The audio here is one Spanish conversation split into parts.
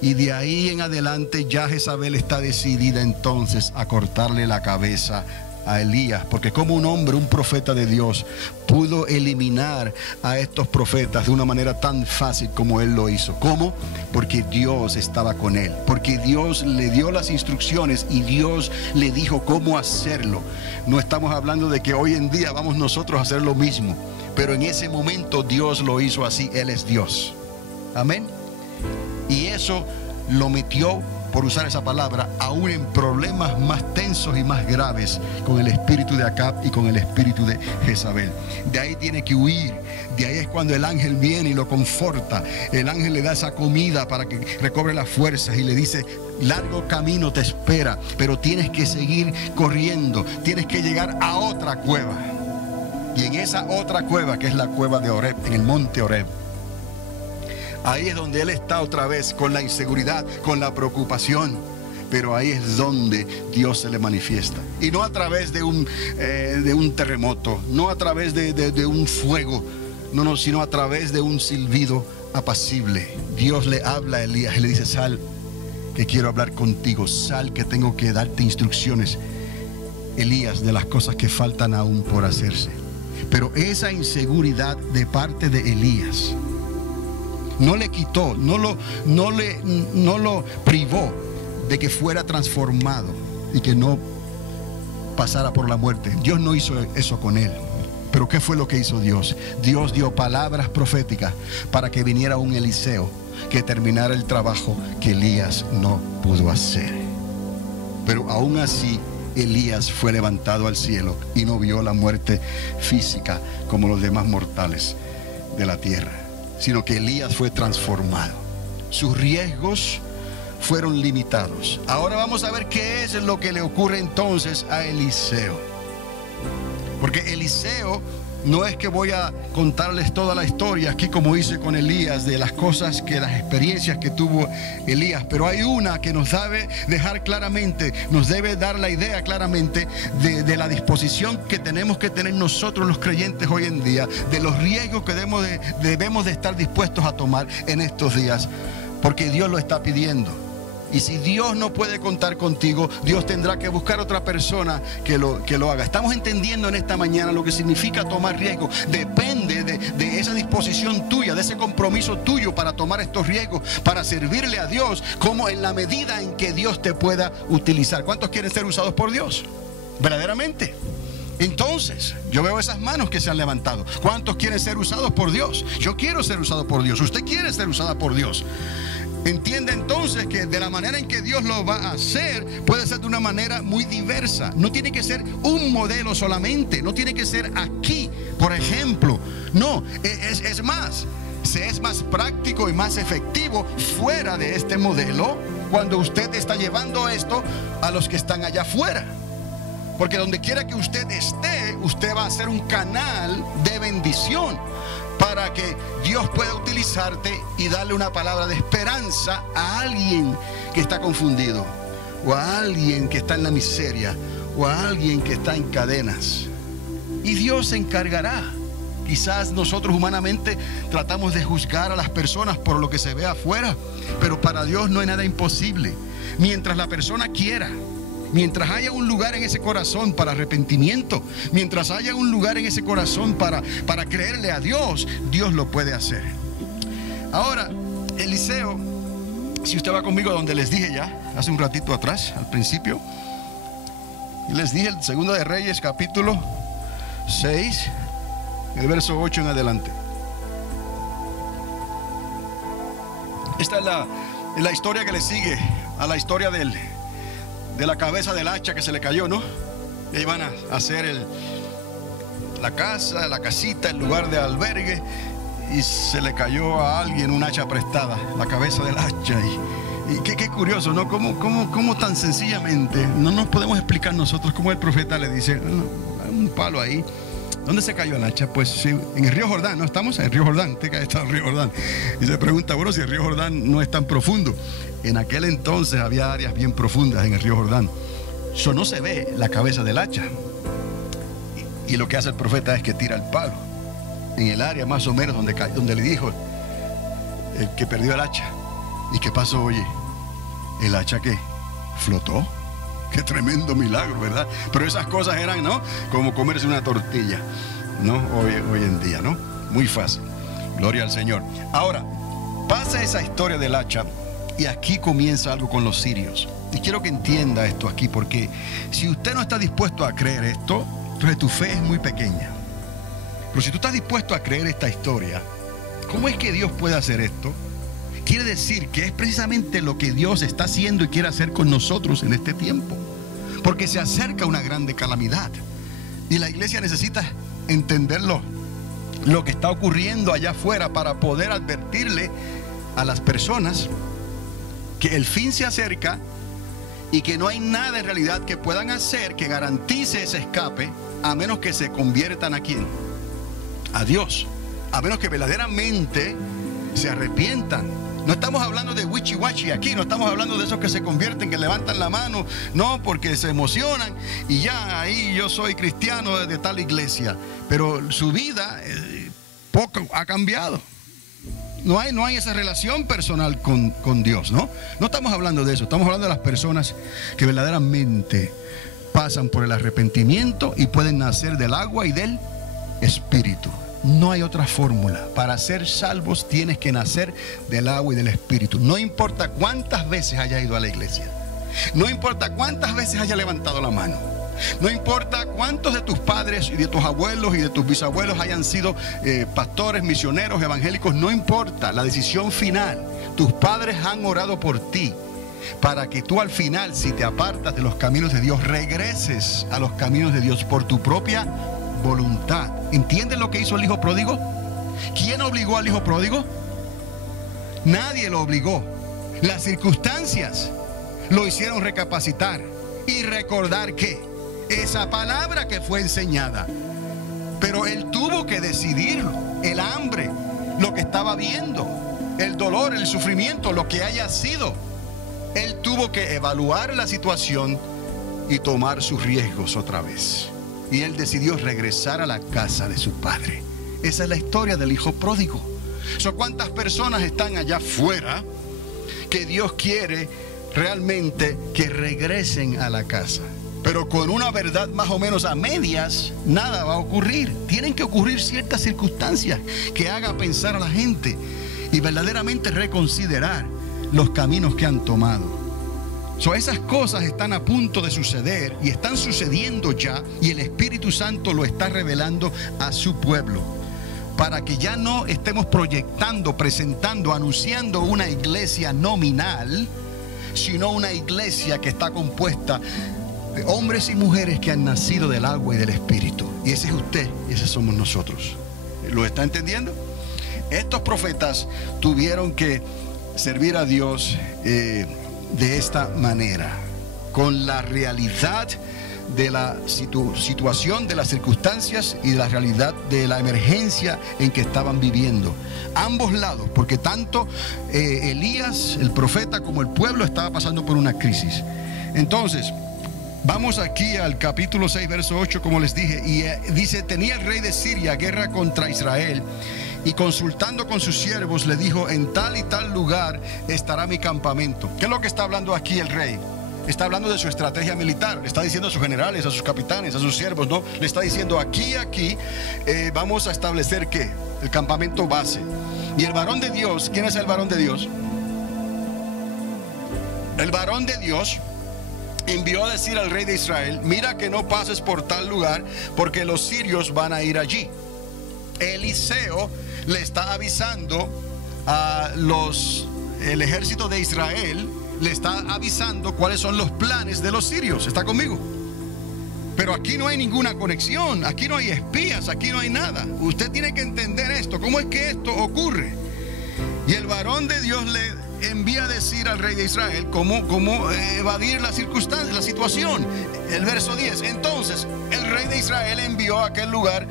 Y de ahí en adelante ya Jezabel está decidida entonces a cortarle la cabeza a Elías, porque como un hombre, un profeta de Dios, pudo eliminar a estos profetas de una manera tan fácil como él lo hizo. ¿Cómo? Porque Dios estaba con él, porque Dios le dio las instrucciones y Dios le dijo cómo hacerlo. No estamos hablando de que hoy en día vamos nosotros a hacer lo mismo, pero en ese momento Dios lo hizo así. Él es Dios. Amén. Y eso lo metió, por usar esa palabra, aún en problemas más tensos y más graves con el espíritu de Acab y con el espíritu de Jezabel. De ahí tiene que huir. De ahí es cuando el ángel viene y lo conforta. El ángel le da esa comida para que recobre las fuerzas y le dice: largo camino te espera, pero tienes que seguir corriendo, tienes que llegar a otra cueva. Y en esa otra cueva, que es la cueva de Horeb, en el monte Horeb, ahí es donde él está otra vez con la inseguridad, con la preocupación. Pero ahí es donde Dios se le manifiesta. Y no a través de un terremoto, no a través de un fuego, no, sino a través de un silbido apacible. Dios le habla a Elías y le dice: sal, que quiero hablar contigo. Sal, que tengo que darte instrucciones, Elías, de las cosas que faltan aún por hacerse. Pero esa inseguridad de parte de Elías no le quitó, no lo privó de que fuera transformado y que no pasara por la muerte. Dios no hizo eso con él. Pero ¿qué fue lo que hizo Dios? Dios dio palabras proféticas para que viniera un Eliseo que terminara el trabajo que Elías no pudo hacer. Pero aún así Elías fue levantado al cielo y no vio la muerte física como los demás mortales de la tierra, sino que Elías fue transformado. Sus riesgos fueron limitados. Ahora vamos a ver qué es lo que le ocurre entonces a Eliseo. Porque Eliseo, no es que voy a contarles toda la historia aquí como hice con Elías, de las cosas las experiencias que tuvo Elías, pero hay una que nos debe dejar claramente, nos debe dar la idea claramente de la disposición que tenemos que tener nosotros los creyentes hoy en día, de los riesgos que debemos de estar dispuestos a tomar en estos días, porque Dios lo está pidiendo. Y si Dios no puede contar contigo, Dios tendrá que buscar otra persona que lo haga. Estamos entendiendo en esta mañana lo que significa tomar riesgo. Depende de esa disposición tuya, de ese compromiso tuyo para tomar estos riesgos, para servirle a Dios, como en la medida en que Dios te pueda utilizar. ¿Cuántos quieren ser usados por Dios? ¿Verdaderamente? Entonces, yo veo esas manos que se han levantado. ¿Cuántos quieren ser usados por Dios? Yo quiero ser usado por Dios. Usted quiere ser usada por Dios. Entiende entonces que de la manera en que Dios lo va a hacer, puede ser de una manera muy diversa. No tiene que ser un modelo solamente. No tiene que ser aquí, por ejemplo. No, es más. Se es más práctico y más efectivo fuera de este modelo cuando usted está llevando esto a los que están allá afuera. Porque donde quiera que usted esté, usted va a ser un canal de bendición para que Dios pueda utilizarte y darle una palabra de esperanza a alguien que está confundido, o a alguien que está en la miseria, o a alguien que está en cadenas. Y Dios se encargará. Quizás nosotros humanamente tratamos de juzgar a las personas por lo que se ve afuera, pero para Dios no hay nada imposible. Mientras la persona quiera, mientras haya un lugar en ese corazón para arrepentimiento, mientras haya un lugar en ese corazón para creerle a Dios, Dios lo puede hacer. Ahora, Eliseo, si usted va conmigo donde les dije ya, hace un ratito atrás, al principio, les dije el 2 de Reyes, capítulo 6, el verso 8 en adelante. Esta es la historia que le sigue a la historia de la cabeza del hacha que se le cayó, ¿no? Y iban a hacer la casa, la casita, el lugar de albergue, y se le cayó a alguien un hacha prestada, la cabeza del hacha. Y qué curioso, ¿no? ¿Cómo tan sencillamente no nos podemos explicar nosotros cómo el profeta le dice: un palo ahí? ¿Dónde se cayó el hacha? Pues sí, en el río Jordán, ¿no? Estamos en el río Jordán. Usted que ha estado en el río Jordán. Y se pregunta, bueno, si el río Jordán no es tan profundo. En aquel entonces había áreas bien profundas en el río Jordán. Eso no se ve la cabeza del hacha. Y lo que hace el profeta es que tira el palo en el área más o menos donde le dijo el que perdió el hacha. ¿Y qué pasó, oye? El hacha que flotó. Qué tremendo milagro, ¿verdad? Pero esas cosas eran, ¿no? Como comerse una tortilla, ¿no? Hoy en día, ¿no? Muy fácil. Gloria al Señor. Ahora, pasa esa historia del hacha y aquí comienza algo con los sirios. Y quiero que entienda esto aquí, porque si usted no está dispuesto a creer esto, entonces tu fe es muy pequeña. Pero si tú estás dispuesto a creer esta historia, ¿cómo es que Dios puede hacer esto? Quiere decir que es precisamente lo que Dios está haciendo y quiere hacer con nosotros en este tiempo. Porque se acerca una grande calamidad. Y la iglesia necesita entenderlo, lo que está ocurriendo allá afuera, para poder advertirle a las personas que el fin se acerca y que no hay nada en realidad que puedan hacer que garantice ese escape, a menos que se conviertan ¿a quién? A Dios. A menos que verdaderamente se arrepientan. No estamos hablando de wichi-wachi aquí, no estamos hablando de esos que se convierten, que levantan la mano, no, porque se emocionan y ya ahí yo soy cristiano de tal iglesia, pero su vida poco ha cambiado. No hay esa relación personal con Dios, ¿no? No estamos hablando de eso, estamos hablando de las personas que verdaderamente pasan por el arrepentimiento y pueden nacer del agua y del Espíritu. No hay otra fórmula. Para ser salvos tienes que nacer del agua y del Espíritu. No importa cuántas veces hayas ido a la iglesia. No importa cuántas veces hayas levantado la mano. No importa cuántos de tus padres y de tus abuelos y de tus bisabuelos hayan sido pastores, misioneros, evangélicos. No importa. La decisión final. Tus padres han orado por ti, para que tú al final, si te apartas de los caminos de Dios, regreses a los caminos de Dios por tu propia voluntad. ¿Entienden lo que hizo el hijo pródigo? ¿Quién obligó al hijo pródigo? Nadie lo obligó. Las circunstancias lo hicieron recapacitar y recordar que esa palabra que fue enseñada. Pero él tuvo que decidirlo. El hambre, lo que estaba viendo, el dolor, el sufrimiento, lo que haya sido. Él tuvo que evaluar la situación y tomar sus riesgos otra vez. Y él decidió regresar a la casa de su padre. Esa es la historia del hijo pródigo. ¿Cuántas personas están allá afuera que Dios quiere realmente que regresen a la casa? Pero con una verdad más o menos a medias, nada va a ocurrir. Tienen que ocurrir ciertas circunstancias que hagan pensar a la gente y verdaderamente reconsiderar los caminos que han tomado. Esas cosas están a punto de suceder y están sucediendo ya, y el Espíritu Santo lo está revelando a su pueblo, para que ya no estemos proyectando, presentando, anunciando una iglesia nominal, sino una iglesia que está compuesta de hombres y mujeres que han nacido del agua y del Espíritu. Y ese es usted y ese somos nosotros. ¿Lo está entendiendo? Estos profetas tuvieron que servir a Dios de esta manera, con la realidad de la situación, de las circunstancias y de la realidad de la emergencia en que estaban viviendo. Ambos lados, porque tanto Elías, el profeta, como el pueblo estaba pasando por una crisis. Entonces, vamos aquí al capítulo 6, verso 8, como les dije, y dice: tenía el rey de Siria guerra contra Israel, y consultando con sus siervos le dijo: en tal y tal lugar estará mi campamento. ¿Qué es lo que está hablando aquí el rey? Está hablando de su estrategia militar. Le está diciendo a sus generales, a sus capitanes, a sus siervos, ¿no? Le está diciendo: aquí vamos a establecer ¿qué? El campamento base. Y el varón de Dios, ¿quién es el varón de Dios? El varón de Dios envió a decir al rey de Israel: mira que no pases por tal lugar, porque los sirios van a ir allí. Eliseo le está avisando a el ejército de Israel, le está avisando cuáles son los planes de los sirios. ¿Está conmigo? Pero aquí no hay ninguna conexión, aquí no hay espías, aquí no hay nada. Usted tiene que entender esto. ¿Cómo es que esto ocurre? Y el varón de Dios le envía a decir al rey de Israel cómo evadir la circunstancia, la situación. El verso 10. Entonces el rey de Israel envió a aquel lugar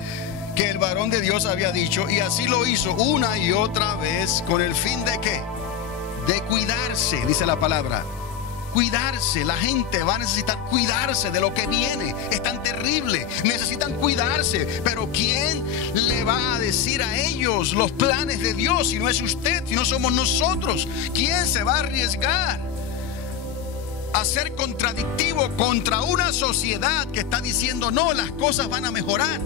que el varón de Dios había dicho, y así lo hizo una y otra vez, con el fin de ¿qué? De cuidarse, dice la palabra, cuidarse. La gente va a necesitar cuidarse de lo que viene. Es tan terrible. Necesitan cuidarse. Pero ¿quién le va a decir a ellos los planes de Dios si no es usted, si no somos nosotros? ¿Quién se va a arriesgar a ser contradictivo contra una sociedad que está diciendo no, las cosas van a mejorar?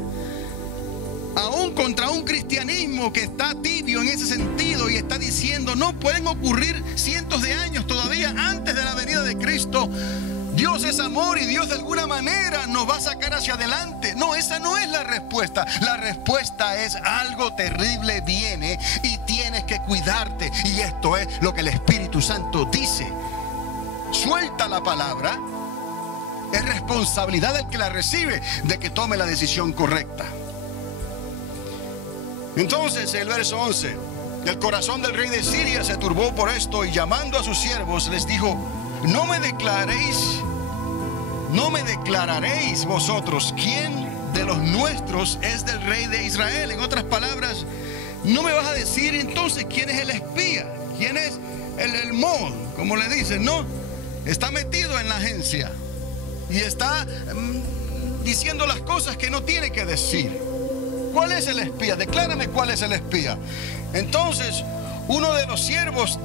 Aún contra un cristianismo que está tibio en ese sentido y está diciendo no, pueden ocurrir cientos de años todavía antes de la venida de Cristo. Dios es amor y Dios de alguna manera nos va a sacar hacia adelante. No, esa no es la respuesta. La respuesta es algo terrible viene y tienes que cuidarte. Y esto es lo que el Espíritu Santo dice. Suelta la palabra. Es responsabilidad del que la recibe de que tome la decisión correcta. Entonces el verso 11: el corazón del rey de Siria se turbó por esto, y llamando a sus siervos les dijo: no me declararéis vosotros quién de los nuestros es del rey de Israel. En otras palabras, no me vas a decir entonces quién es el espía, quién es el mod, como le dicen, no. Está metido en la agencia y está diciendo las cosas que no tiene que decir. ¿Cuál es el espía? Declárame cuál es el espía. Entonces uno de los siervos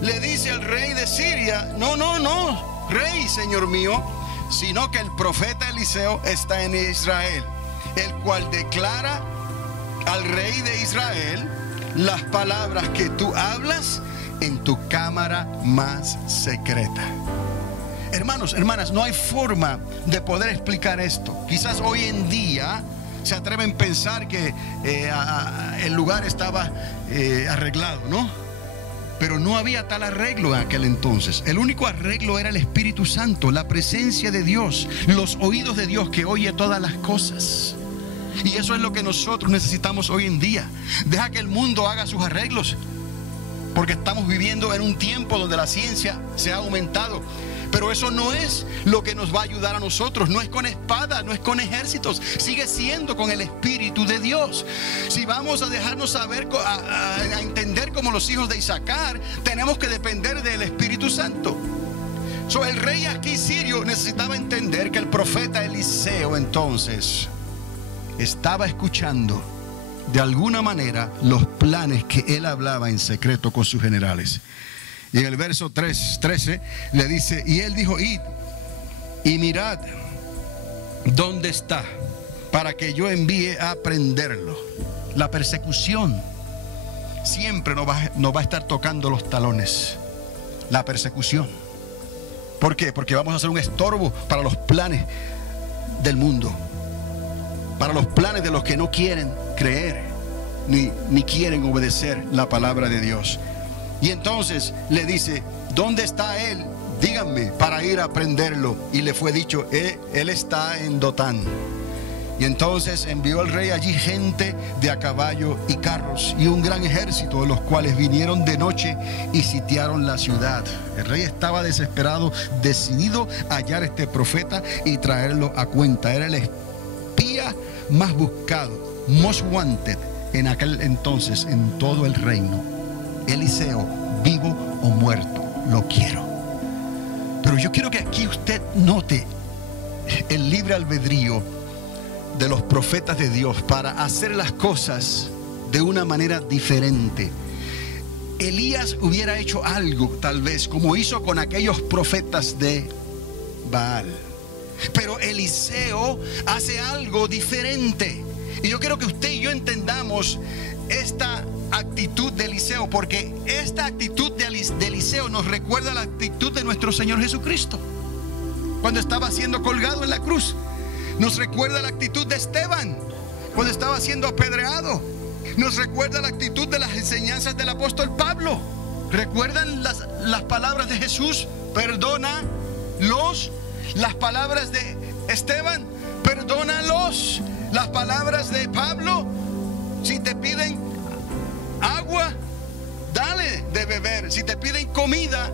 le dice al rey de Siria: no, rey, señor mío, sino que el profeta Eliseo está en Israel, el cual declara al rey de Israel las palabras que tú hablas en tu cámara más secreta. Hermanos, hermanas, no hay forma de poder explicar esto. Quizás hoy en día se atreven a pensar que el lugar estaba arreglado, ¿no? Pero no había tal arreglo en aquel entonces. El único arreglo era el Espíritu Santo, la presencia de Dios, los oídos de Dios que oye todas las cosas. Y eso es lo que nosotros necesitamos hoy en día. Deja que el mundo haga sus arreglos, porque estamos viviendo en un tiempo donde la ciencia se ha aumentado. Pero eso no es lo que nos va a ayudar a nosotros. No es con espada, no es con ejércitos. Sigue siendo con el Espíritu de Dios. Si vamos a dejarnos saber, a entender como los hijos de Isaacar, tenemos que depender del Espíritu Santo. El rey aquí sirio necesitaba entender que el profeta Eliseo entonces estaba escuchando de alguna manera los planes que él hablaba en secreto con sus generales. Y en el verso 13 le dice: y él dijo: id y mirad dónde está, para que yo envíe a prenderlo. La persecución siempre nos va a estar tocando los talones. La persecución. ¿Por qué? Porque vamos a ser un estorbo para los planes del mundo, para los planes de los que no quieren creer ni quieren obedecer la palabra de Dios. Y entonces le dice: ¿dónde está él? Díganme para ir a prenderlo. Y le fue dicho: él está en Dotán. Y entonces envió el rey allí gente de a caballo y carros y un gran ejército, de los cuales vinieron de noche y sitiaron la ciudad. El rey estaba desesperado, decidido a hallar a este profeta y traerlo a cuenta. Era el espía más buscado, most wanted, en aquel entonces en todo el reino. Eliseo, vivo o muerto, lo quiero. Pero yo quiero que aquí usted note el libre albedrío de los profetas de Dios para hacer las cosas de una manera diferente. Elías hubiera hecho algo, tal vez, como hizo con aquellos profetas de Baal. Pero Eliseo hace algo diferente. Y yo quiero que usted y yo entendamos esta actitud de Eliseo, porque esta actitud de Eliseo nos recuerda la actitud de nuestro Señor Jesucristo cuando estaba siendo colgado en la cruz. Nos recuerda la actitud de Esteban cuando estaba siendo apedreado. Nos recuerda la actitud de las enseñanzas del apóstol Pablo. ¿Recuerdan las palabras de Jesús? Perdónalos. Las palabras de Esteban, perdónalos. Las palabras de Pablo: si te piden agua, dale de beber. Si te piden comida,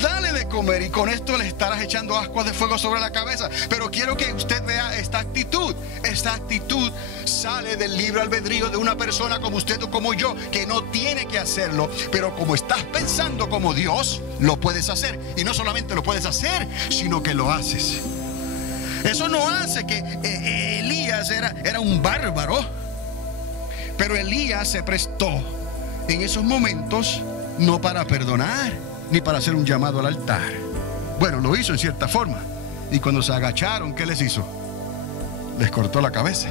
dale de comer y con esto le estarás echando ascuas de fuego sobre la cabeza. Pero quiero que usted vea esta actitud. Esta actitud sale del libre albedrío de una persona como usted o como yo, que no tiene que hacerlo, pero como estás pensando como Dios, lo puedes hacer. Y no solamente lo puedes hacer, sino que lo haces. Eso no hace que Elías era un bárbaro, pero Elías se prestó en esos momentos no para perdonar ni para hacer un llamado al altar. Bueno, lo hizo en cierta forma. Y cuando se agacharon, ¿qué les hizo? Les cortó la cabeza.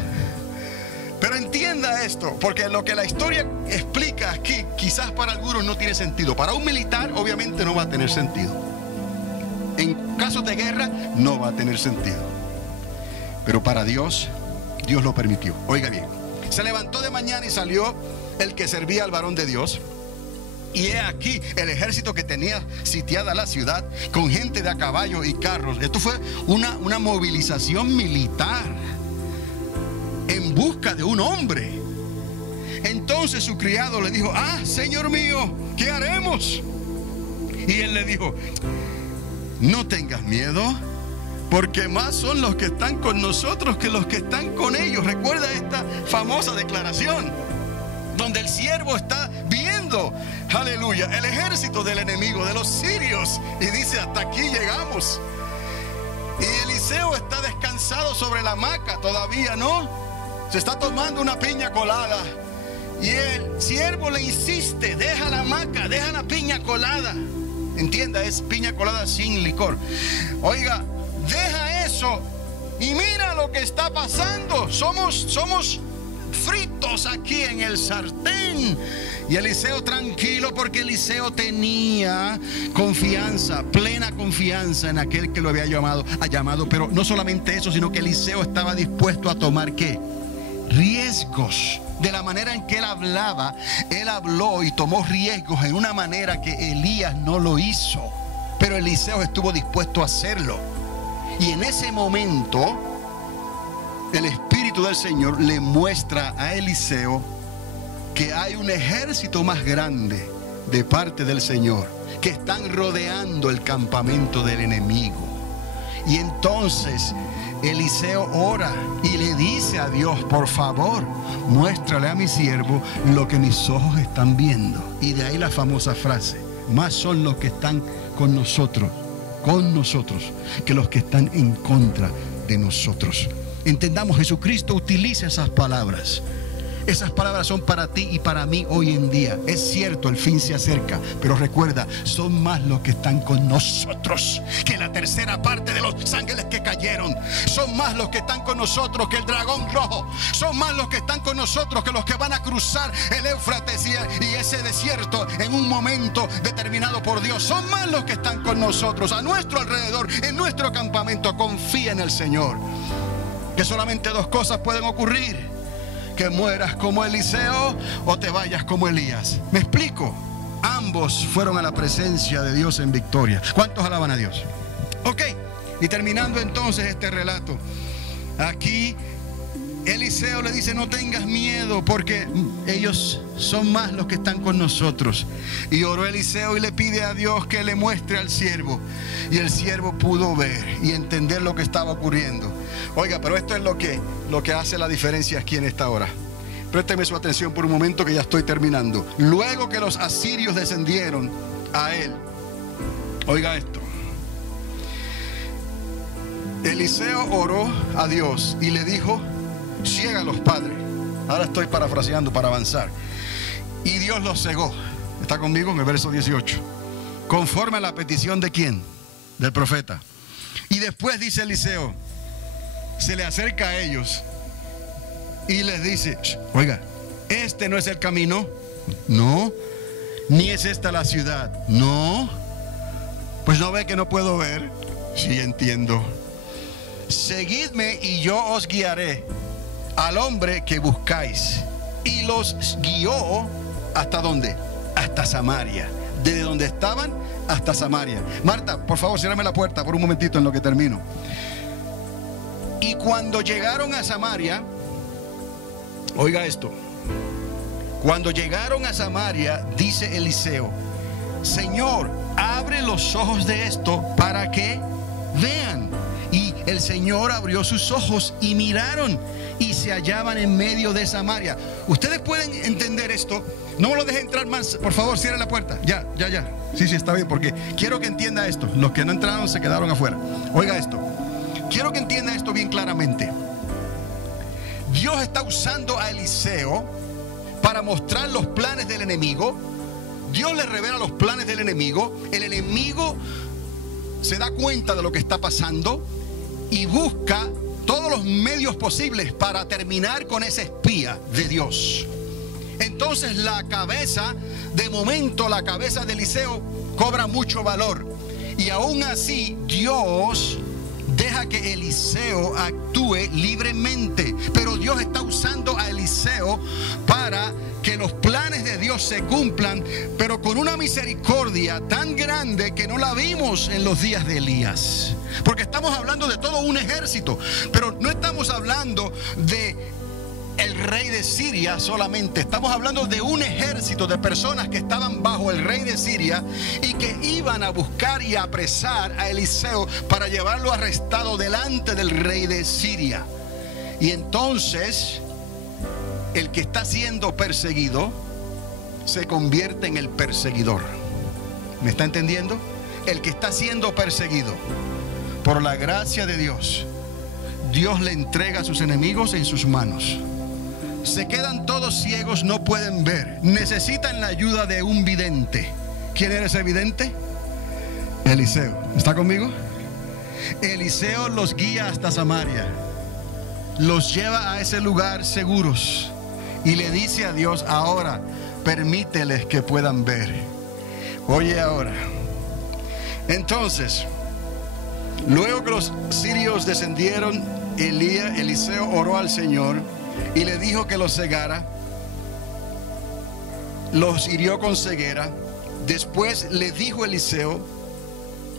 Pero entienda esto, porque lo que la historia explica aquí quizás para algunos no tiene sentido. Para un militar obviamente no va a tener sentido. En casos de guerra no va a tener sentido. Pero para Dios, Dios lo permitió. Oiga bien, se levantó de mañana y salió el que servía al varón de Dios. Y he aquí el ejército que tenía sitiada la ciudad con gente de a caballo y carros. Esto fue una movilización militar en busca de un hombre. Entonces su criado le dijo: Señor mío, ¿qué haremos? Y él le dijo: no tengas miedo, porque más son los que están con nosotros que los que están con ellos. Recuerda esta famosa declaración donde el siervo está viendo, aleluya, el ejército del enemigo, de los sirios, y dice: hasta aquí llegamos. Y Eliseo está descansado sobre la hamaca, todavía no, se está tomando una piña colada. Y el siervo le insiste: deja la hamaca, deja la piña colada. Entienda, es piña colada sin licor. Oiga, deja eso y mira lo que está pasando. Somos fritos aquí en el sartén. Y Eliseo tranquilo, porque Eliseo tenía confianza, plena confianza en aquel que lo había llamado. Pero no solamente eso, sino que Eliseo estaba dispuesto a tomar ¿qué? Riesgos. De la manera en que él hablaba, él habló y tomó riesgos en una manera que Elías no lo hizo. Pero Eliseo estuvo dispuesto a hacerlo. Y en ese momento el Espíritu del Señor le muestra a Eliseo que hay un ejército más grande de parte del Señor, que están rodeando el campamento del enemigo. Y entonces Eliseo ora y le dice a Dios: por favor, muéstrale a mi siervo lo que mis ojos están viendo. Y de ahí la famosa frase: más son los que están con nosotros, que los que están en contra de nosotros. Entendamos, Jesucristo utiliza esas palabras. Esas palabras son para ti y para mí hoy en día. Es cierto, el fin se acerca, pero recuerda, son más los que están con nosotros que la tercera parte de los ángeles que cayeron. Son más los que están con nosotros que el dragón rojo. Son más los que están con nosotros que los que van a cruzar el Éufrates y ese desierto en un momento determinado por Dios. Son más los que están con nosotros, a nuestro alrededor, en nuestro campamento. Confía en el Señor, que solamente dos cosas pueden ocurrir: que mueras como Eliseo o te vayas como Elías. ¿Me explico? Ambos fueron a la presencia de Dios en victoria. ¿Cuántos alaban a Dios? Ok, y terminando entonces este relato, aquí Eliseo le dice: no tengas miedo, porque ellos son más los que están con nosotros. Y oró Eliseo y le pide a Dios que le muestre al siervo. Y el siervo pudo ver y entender lo que estaba ocurriendo. Oiga, pero esto es lo que hace la diferencia aquí en esta hora. Présteme su atención por un momento, que ya estoy terminando. Luego que los asirios descendieron a él, oiga esto, Eliseo oró a Dios y le dijo: ciégalos, Padre. Ahora estoy parafraseando para avanzar. Y Dios los cegó. ¿Está conmigo? En el verso 18. Conforme a la petición de ¿quién? Del profeta. Y después dice Eliseo, se le acerca a ellos y les dice: oiga, este no es el camino. No. Ni es esta la ciudad. No. Pues no ve que no puedo ver. Sí, entiendo. Seguidme y yo os guiaré al hombre que buscáis. Y los guió ¿hasta dónde? Hasta Samaria. Desde donde estaban hasta Samaria. Marta, por favor, ciérrame la puerta por un momentito en lo que termino. Y cuando llegaron a Samaria, oiga esto, cuando llegaron a Samaria, dice Eliseo Señor, abre los ojos de esto para que vean. Y el Señor abrió sus ojos y miraron y se hallaban en medio de Samaria. Ustedes pueden entender esto. No me lo dejen entrar más, por favor, cierren la puerta. Ya. Sí, está bien, porque quiero que entienda esto. Los que no entraron se quedaron afuera. Oiga esto. Quiero que entienda esto bien claramente. Dios está usando a Eliseo para mostrar los planes del enemigo. Dios le revela los planes del enemigo. El enemigo se da cuenta de lo que está pasando y busca todos los medios posibles para terminar con ese espía de Dios. Entonces de momento la cabeza de Eliseo cobra mucho valor. Y aún así Dios deja que Eliseo actúe libremente. Pero Dios está usando a Eliseo para que los planes de Dios se cumplan, pero con una misericordia tan grande que no la vimos en los días de Elías. Porque estamos hablando de todo un ejército, pero no estamos hablando de el rey de Siria solamente. Estamos hablando de un ejército de personas que estaban bajo el rey de Siria y que iban a buscar y a apresar a Eliseo para llevarlo arrestado delante del rey de Siria. Y entonces el que está siendo perseguido se convierte en el perseguidor. ¿Me está entendiendo? El que está siendo perseguido, por la gracia de Dios, Dios le entrega a sus enemigos en sus manos. Se quedan todos ciegos, no pueden ver. Necesitan la ayuda de un vidente. ¿Quién era ese vidente? Eliseo. ¿Está conmigo? Eliseo los guía hasta Samaria. Los lleva a ese lugar seguros. Y le dice a Dios: ahora permíteles que puedan ver. Oye ahora. Entonces, luego que los sirios descendieron, Eliseo oró al Señor y le dijo que los cegara. Los hirió con ceguera. Después le dijo Eliseo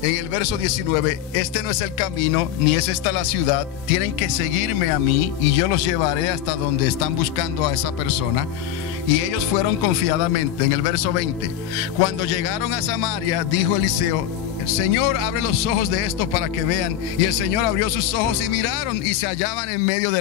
en el verso 19: este no es el camino, ni es esta la ciudad. Tienen que seguirme a mí y yo los llevaré hasta donde están buscando a esa persona. Y ellos fueron confiadamente. En el verso 20: cuando llegaron a Samaria, dijo Eliseo: el Señor, abre los ojos de estos para que vean. Y el Señor abrió sus ojos y miraron y se hallaban en medio de